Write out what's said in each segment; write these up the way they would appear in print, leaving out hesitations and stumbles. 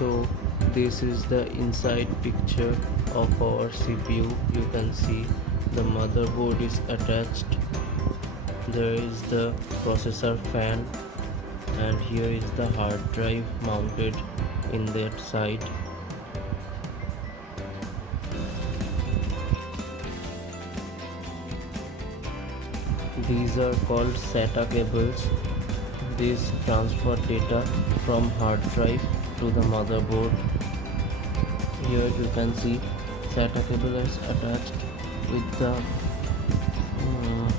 So this is the inside picture of our CPU. You can see the motherboard is attached. There is the processor fan, and here is the hard drive mounted in that side. These are called SATA cables. These transfer data from hard drive to the motherboard. Here you can see SATA cable is attached with the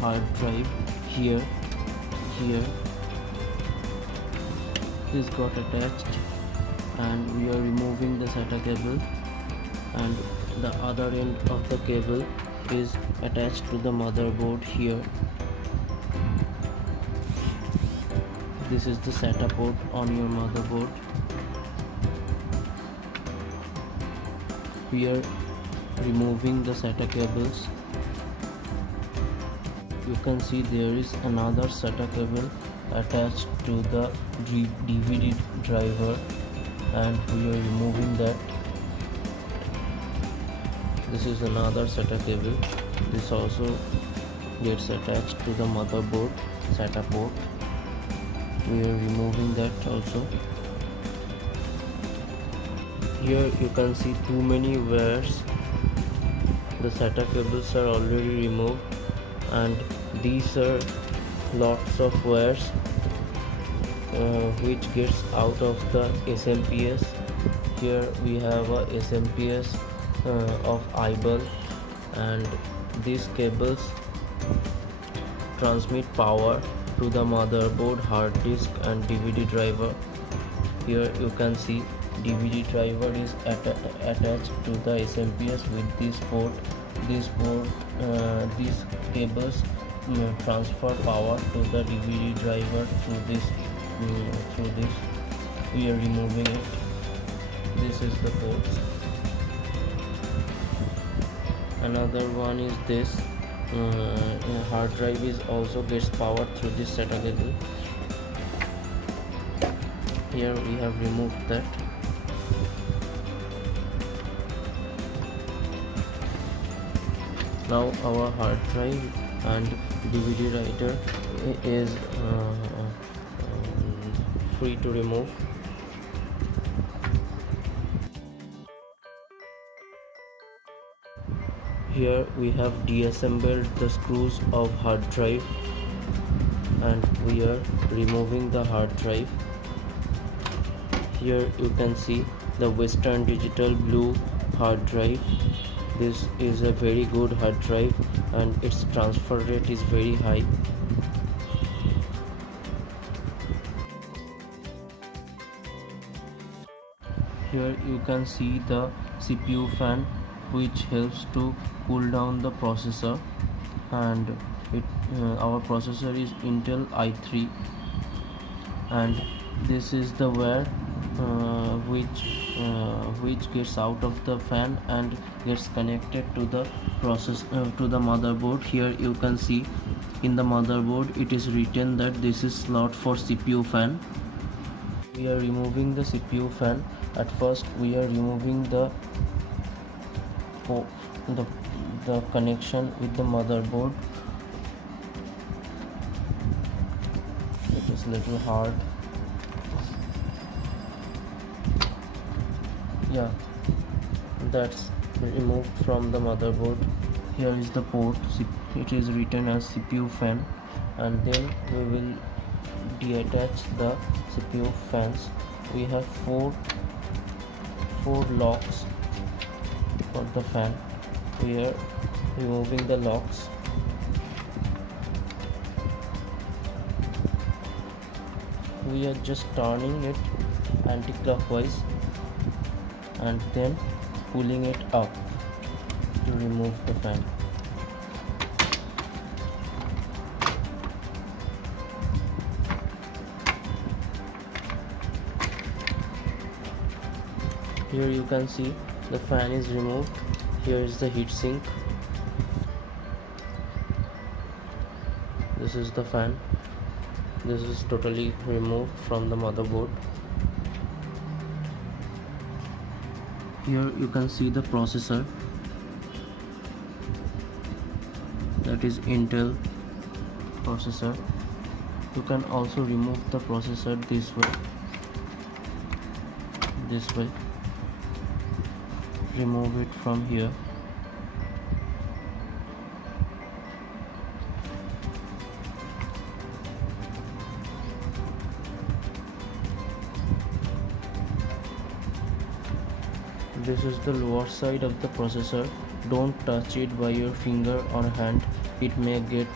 hard drive. Here this got attached, and we are removing the SATA cable, and the other end of the cable is attached to the motherboard. Here this is the SATA port on your motherboard. We are removing the SATA cables. You can see there is another SATA cable attached to the DVD driver, and we are removing that. This is another SATA cable. This also gets attached to the motherboard SATA port. We are removing that also. Here you can see too many wires. The SATA cables are already removed, and these are lots of wires which gets out of the SMPS. Here we have a SMPS of eyeball, and these cables transmit power to the motherboard, hard disk and DVD driver. Here you can see DVD driver is attached to the SMPS with this port. These cables transfer power to the DVD driver through this. We are removing it. This is the ports. Another one is this. Hard drive is also gets power through this SATA cable. Here we have removed that. Now our hard drive and DVD writer is free to remove. Here we have deassembled the screws of hard drive, and we are removing the hard drive. Here you can see the Western Digital Blue hard drive. This is a very good hard drive, and its transfer rate is very high. Here you can see the CPU fan, which helps to cool down the processor, and our processor is Intel i3, and this is the wire which gets out of the fan and gets connected to the to the motherboard. Here you can see in the motherboard it is written that this is slot for CPU fan. We are removing the CPU fan. At first we are removing the connection with the motherboard. It is little hard. Yeah, that's removed from the motherboard. Here is the port. It is written as CPU fan, and then we will detach the CPU fans. We have four locks for the fan. We are removing the locks. We are just turning it anti-clockwise and then pulling it up to remove the fan. Here you can see the fan is removed. Here is the heatsink. This is the fan. This is totally removed from the motherboard. Here you can see the processor, that is Intel processor. You can also remove the processor this way, remove it from here. This is the lower side of the processor. Don't touch it by your finger or hand. It may get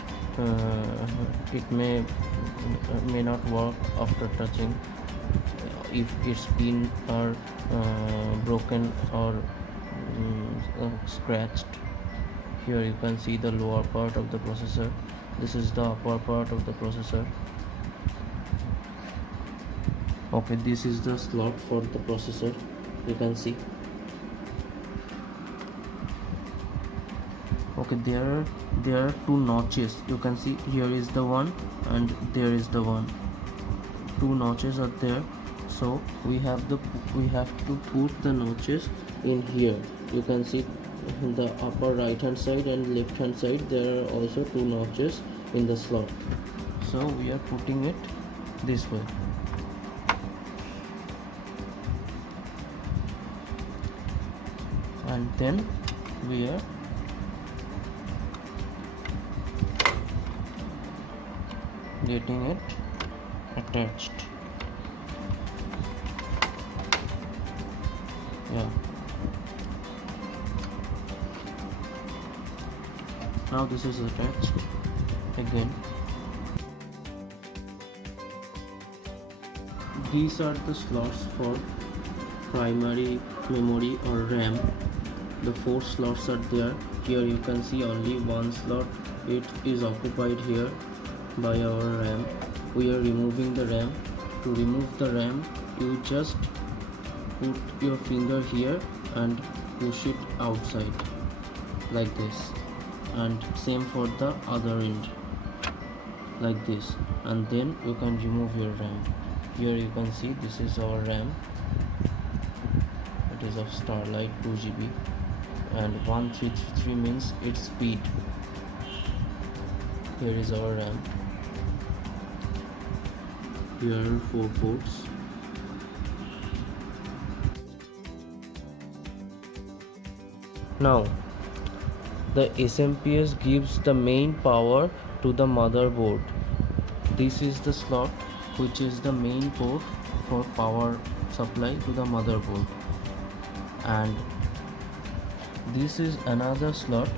may not work after touching, if its pin are broken or scratched. Here you can see the lower part of the processor. This is the upper part of the processor. Okay, this is the slot for the processor. You can see. Okay, there are two notches. You can see here is the one and there is the one. Two notches are there, so we have to put the notches in here. You can see the upper right hand side and left hand side, there are also two notches in the slot. So we are putting it this way. And then we are getting it attached. Yeah. Now this is attached again. These are the slots for primary memory or RAM. The 4 slots are there. Here you can see only one slot. It is occupied here by our RAM. We are removing the RAM. To remove the RAM, you just put your finger here and push it outside like this, and same for the other end like this, and then you can remove your RAM. Here you can see this is our RAM. It is of Starlight 2 GB and 1333 means its speed. Here is our RAM. Here are 4 ports. Now the SMPS gives the main power to the motherboard. This is the slot which is the main port for power supply to the motherboard, and this is another slot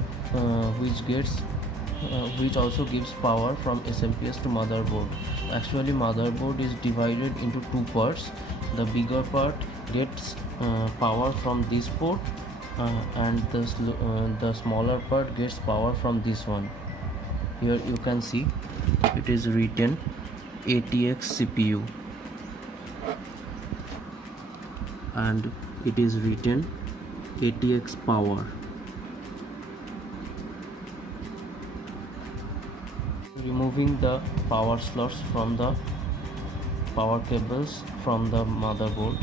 which also gives power from SMPS to motherboard. Actually, motherboard is divided into 2 parts. The bigger part gets power from this port, and the smaller part gets power from this one. Here you can see it is written ATX CPU, and it is written ATX power. Removing the power slots from the power cables from the motherboard.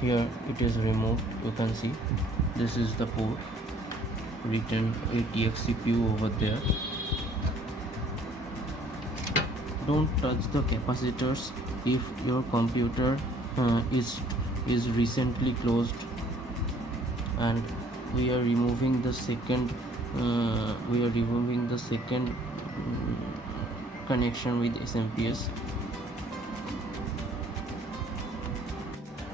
Here it is removed. You can see this is the port written ATX CPU over there. Don't touch the capacitors if your computer is recently closed. And we are removing the second connection with SMPS.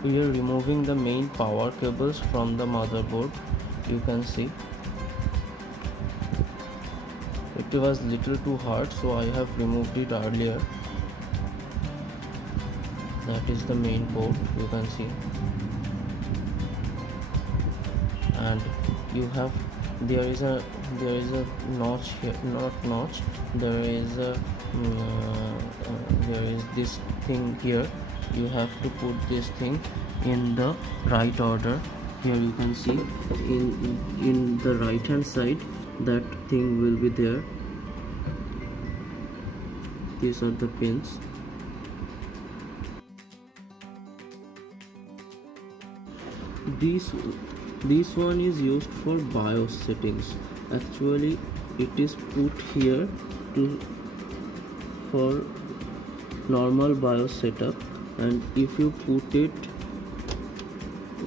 We are removing the main power cables from the motherboard. You can see it was little too hard, so I have removed it earlier. That is the main port, you can see, and you have there is a notch here, not notch, there is this thing here. You have to put this thing in the right order. Here you can see in the right hand side that thing will be there. These are the pins. this this one is used for BIOS settings. Actually it is put here to for normal BIOS setup, and if you put it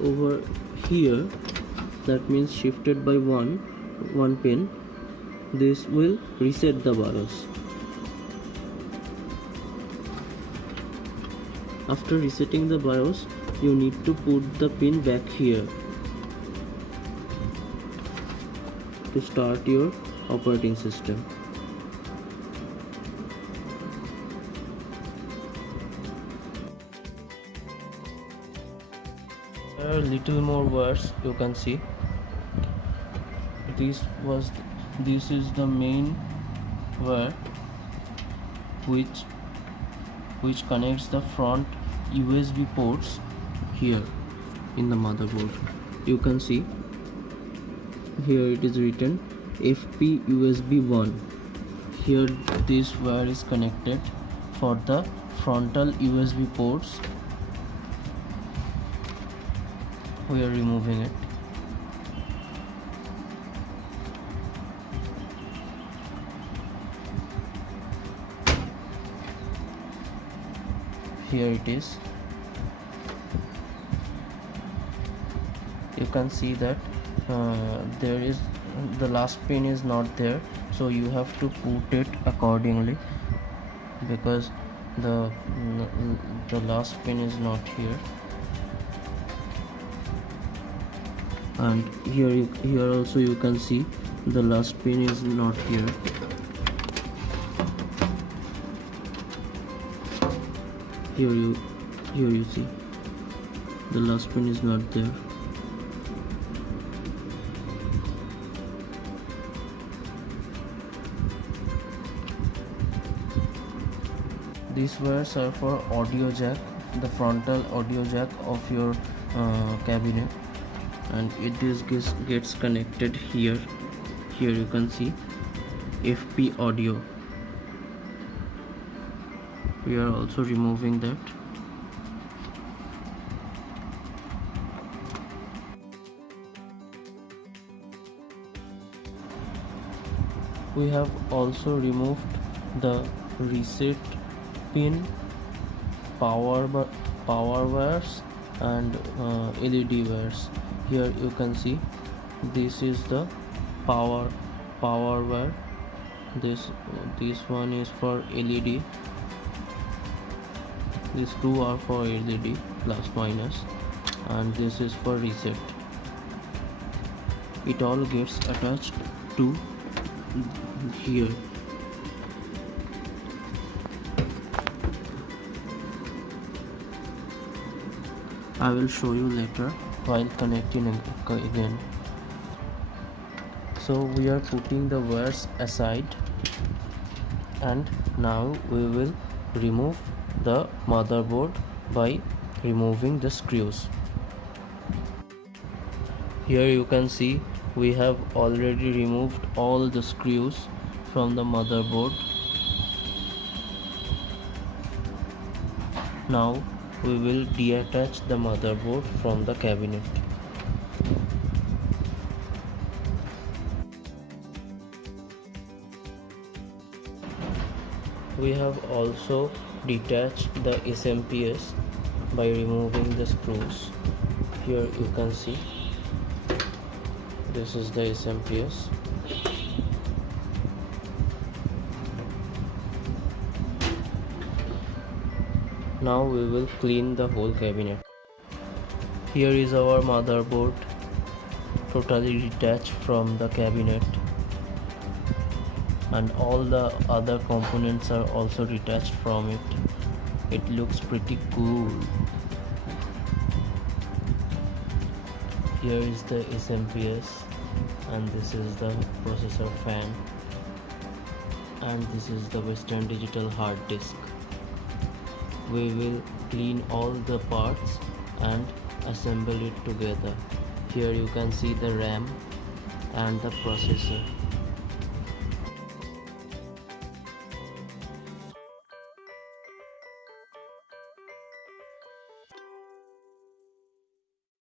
over here, that means shifted by one pin, this will reset the BIOS. After resetting the BIOS, you need to put the pin back here to start your operating system. There are little more wires you can see. This is the main wire which connects the front USB ports here in the motherboard. You can see here it is written FP USB 1. Here this wire is connected for the frontal USB ports. We are removing it. Here it is. You can see that there is the last pin is not there, so you have to put it accordingly, because the last pin is not here. And here also you can see the last pin is not here. Here you see the last pin is not there. These wires are for audio jack, the frontal audio jack of your cabinet, and it gets connected here. Here you can see FP audio. We are also removing that. We have also removed the reset pin, power wires and LED wires. Here you can see this is the power wire. This one is for LED. These two are for LED plus minus, and this is for reset. It all gets attached to here. I will show you later while connecting again. So we are putting the wires aside, and now we will remove the motherboard by removing the screws. Here you can see we have already removed all the screws from the motherboard. Now we will detach the motherboard from the cabinet. We have also detached the SMPS by removing the screws. Here you can see this is the SMPS. Now we will clean the whole cabinet. Here is our motherboard, totally detached from the cabinet, and all the other components are also detached from it. It looks pretty cool. Here is the SMPS, and this is the processor fan, and this is the Western Digital hard disk. We will clean all the parts and assemble it together. Here you can see the RAM and the processor.